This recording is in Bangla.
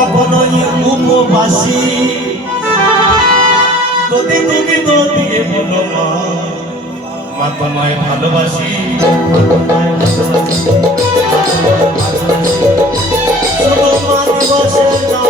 কখনোই উপবাসী যদি তুমি তো দিয়ে বলো মা মা ভালোবাসি। শুধু মা দিবসে নয়,